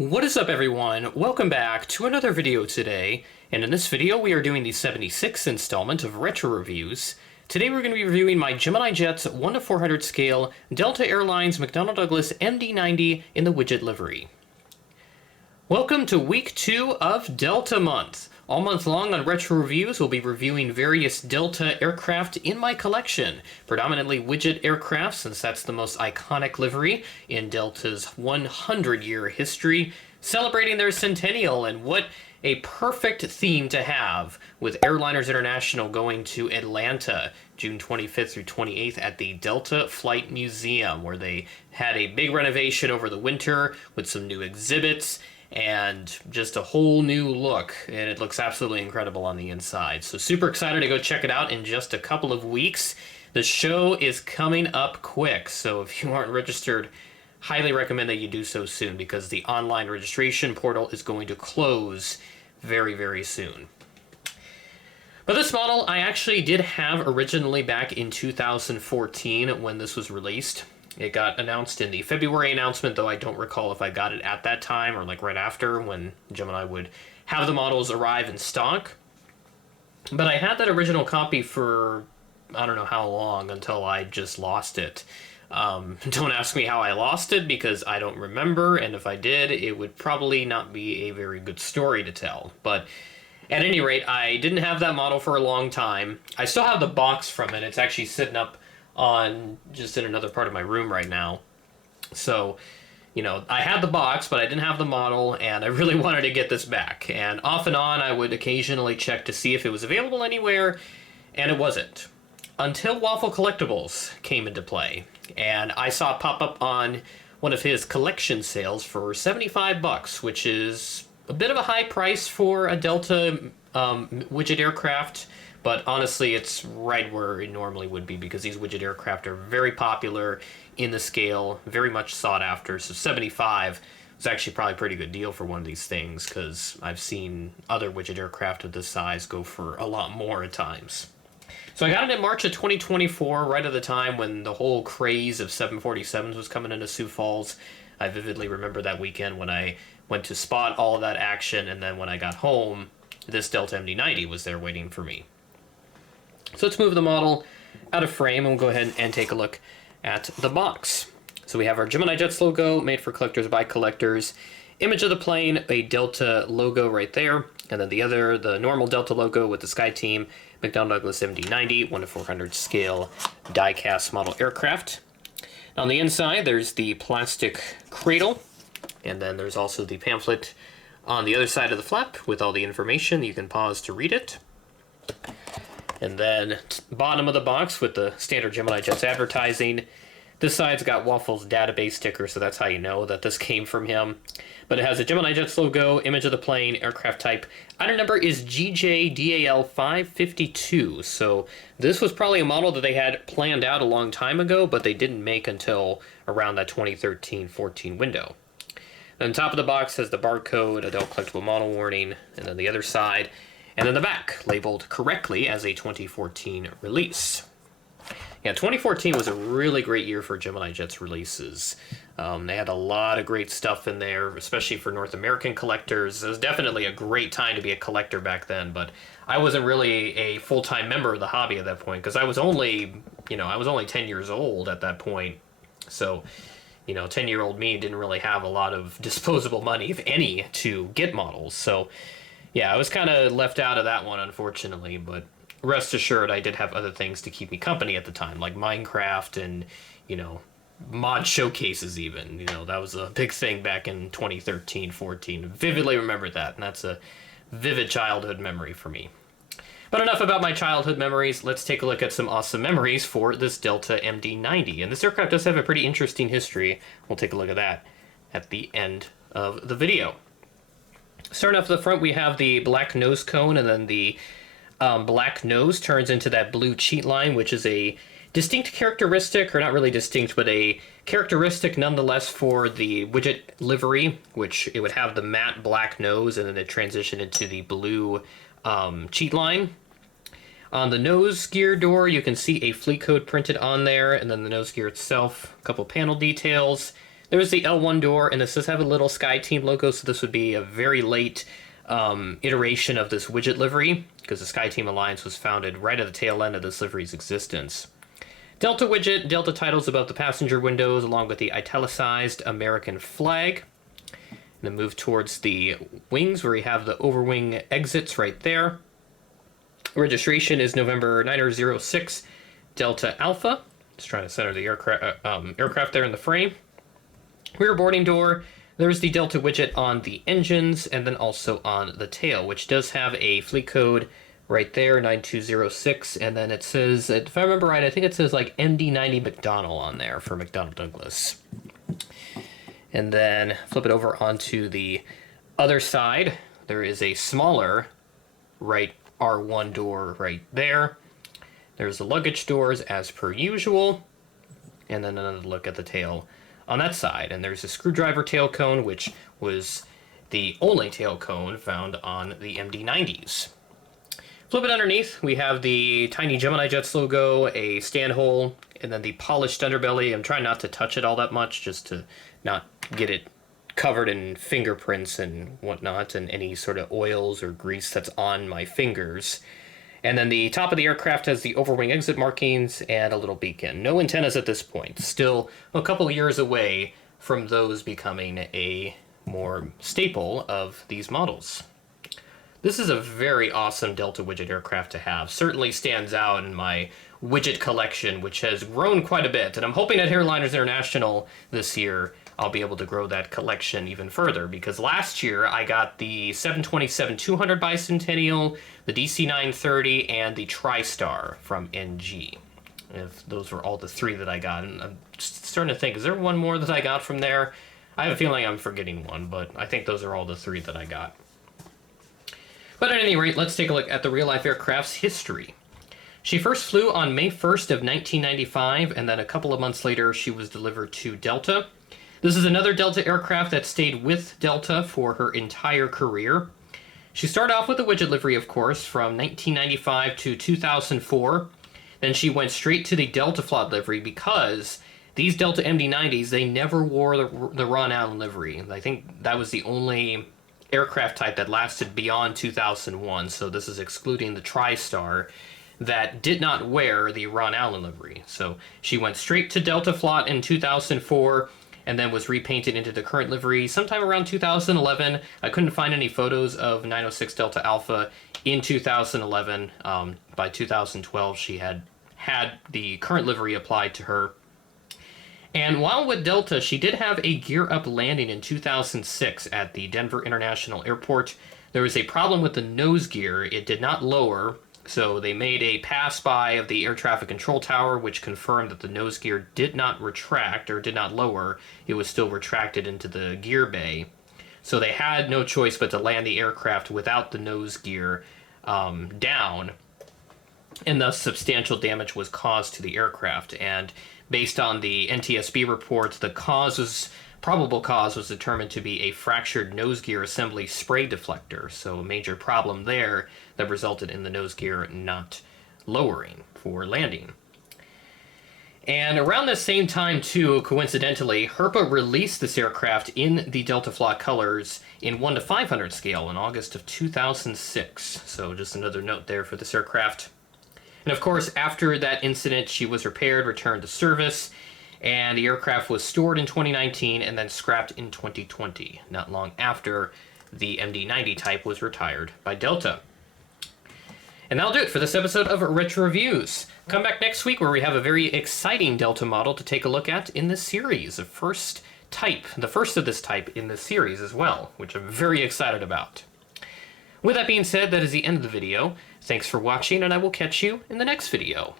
What is up, everyone? Welcome back to another video today, and in this video we are doing the 76th installment of Retro Reviews. Today we're going to be reviewing my Gemini Jets 1 to 400 scale Delta Airlines McDonnell Douglas MD-90 in the Widget livery. Welcome to week 2 of Delta month. All month long on Retro Reviews, we'll be reviewing various Delta aircraft in my collection, predominantly Widget aircraft, since that's the most iconic livery in Delta's 100-year history, celebrating their centennial, and what a perfect theme to have, with Airliners International going to Atlanta June 25th through 28th at the Delta Flight Museum, where they had a big renovation over the winter with some new exhibits and just a whole new look, and it looks absolutely incredible on the inside. So super excited to go check it out in just a couple of weeks. The show is coming up quick, so if you aren't registered, highly recommend that you do so soon, because the online registration portal is going to close very, very soon. But this model I actually did have originally back in 2014 when this was released. It got announced in the February announcement, though I don't recall if I got it at that time or like right after, when Gemini would have the models arrive in stock. But I had that original copy for I don't know how long, until I just lost it. Don't ask me how I lost it, because I don't remember, and if I did, it would probably not be a very good story to tell. But at any rate, I didn't have that model for a long time. I still have the box from it. It's actually sitting up on just in another part of my room right now. So, you know, I had the box, but I didn't have the model, and I really wanted to get this back. And off and on, I would occasionally check to see if it was available anywhere, and it wasn't. Until Waffle Collectibles came into play, and I saw it pop up on one of his collection sales for $75, which is a bit of a high price for a Delta widget aircraft. But honestly, it's right where it normally would be, because these widget aircraft are very popular in the scale, very much sought after. So 75 is actually probably a pretty good deal for one of these things, because I've seen other widget aircraft of this size go for a lot more at times. So I got it in March of 2024, right at the time when the whole craze of 747s was coming into Sioux Falls. I vividly remember that weekend when I went to spot all of that action, and then when I got home, this Delta MD-90 was there waiting for me. So let's move the model out of frame, and we'll go ahead and take a look at the box. So we have our Gemini Jets logo, made for collectors by collectors. Image of the plane, a Delta logo right there, and then the normal Delta logo with the Sky Team, McDonnell Douglas MD-90, 1 to 400 scale die-cast model aircraft. On the inside, there's the plastic cradle, and then there's also the pamphlet on the other side of the flap with all the information. You can pause to read it. And then bottom of the box with the standard Gemini Jets advertising. This side's got Waffle's database sticker, so that's how you know that this came from him. But it has a Gemini Jets logo, image of the plane, aircraft type. Item number is GJDAL 552. So this was probably a model that they had planned out a long time ago, but they didn't make until around that 2013-14 window. Then top of the box has the barcode, adult collectible model warning, and then the other side. And then the back, labeled correctly as a 2014 release. Yeah, 2014 was a really great year for Gemini Jets releases. They had a lot of great stuff in there, especially for North American collectors. It was definitely a great time to be a collector back then, but I wasn't really a full-time member of the hobby at that point, because I was only 10 years old at that point. So, 10-year-old me didn't really have a lot of disposable money, if any, to get models. So, yeah, I was kind of left out of that one, unfortunately, but rest assured I did have other things to keep me company at the time, like Minecraft and, mod showcases even. That was a big thing back in 2013-14. Vividly remember that, and that's a vivid childhood memory for me. But enough about my childhood memories. Let's take a look at some awesome memories for this Delta MD-90. And this aircraft does have a pretty interesting history. We'll take a look at that at the end of the video. Starting off the front, we have the black nose cone, and then the black nose turns into that blue cheat line, which is a distinct characteristic, or not really distinct, but a characteristic nonetheless for the widget livery, which it would have the matte black nose, and then it transitioned into the blue cheat line. On the nose gear door, you can see a fleet code printed on there, and then the nose gear itself, a couple panel details. There's the L1 door, and this does have a little SkyTeam logo, so this would be a very late iteration of this Widget livery, because the SkyTeam Alliance was founded right at the tail end of this livery's existence. Delta Widget, Delta titles above the passenger windows, along with the italicized American flag. And then move towards the wings, where you have the overwing exits right there. Registration is November 906 Delta Alpha. Just trying to center the aircraft there in the frame. Rear boarding door, there's the Delta Widget on the engines, and then also on the tail, which does have a fleet code right there, 9206, and then it says, if I remember right, I think it says like MD-90 McDonnell on there for McDonnell Douglas. And then flip it over onto the other side. There is a smaller right R1 door right there. There's the luggage doors as per usual, and then another look at the tail on that side. And there's a screwdriver tail cone, which was the only tail cone found on the MD-90s. Flip it underneath, we have the tiny Gemini Jets logo, a stand hole, and then the polished underbelly. I'm trying not to touch it all that much, just to not get it covered in fingerprints and whatnot, and any sort of oils or grease that's on my fingers. And then the top of the aircraft has the overwing exit markings and a little beacon. No antennas at this point. Still a couple of years away from those becoming a more staple of these models. This is a very awesome Delta Widget aircraft to have. Certainly stands out in my widget collection, which has grown quite a bit. And I'm hoping at Airliners International this year I'll be able to grow that collection even further, because last year I got the 727-200 Bicentennial, the DC-930, and the TriStar from NG. If those were all the three that I got. And I'm starting to think, is there one more that I got from there? I have a feeling I'm forgetting one, but I think those are all the three that I got. But at any rate, let's take a look at the real-life aircraft's history. She first flew on May 1st of 1995, and then a couple of months later she was delivered to Delta. This is another Delta aircraft that stayed with Delta for her entire career. She started off with the Widget livery, of course, from 1995 to 2004. Then she went straight to the Delta Flot livery, because these Delta MD-90s, they never wore the Ron Allen livery. I think that was the only aircraft type that lasted beyond 2001, so this is excluding the TriStar, that did not wear the Ron Allen livery. So she went straight to Delta Flot in 2004, and then was repainted into the current livery sometime around 2011. I couldn't find any photos of 906 Delta Alpha in 2011. By 2012, she had the current livery applied to her. And while with Delta, she did have a gear-up landing in 2006 at the Denver International Airport. There was a problem with the nose gear. It did not lower, so they made a pass-by of the air traffic control tower, which confirmed that the nose gear did not retract, or did not lower. It was still retracted into the gear bay. So they had no choice but to land the aircraft without the nose gear down, and thus substantial damage was caused to the aircraft. And based on the NTSB reports, the probable cause was determined to be a fractured nose gear assembly spray deflector. So a major problem there that resulted in the nose gear not lowering for landing. And around the same time, too, coincidentally, Herpa released this aircraft in the Delta Flot colors in 1:500 scale in August of 2006. So just another note there for this aircraft. And of course, after that incident, she was repaired, returned to service, and the aircraft was stored in 2019 and then scrapped in 2020, not long after the MD-90 type was retired by Delta. And that'll do it for this episode of Retro Reviews. Come back next week where we have a very exciting Delta model to take a look at in this series. The first of this type in this series as well, which I'm very excited about. With that being said, that is the end of the video. Thanks for watching, and I will catch you in the next video.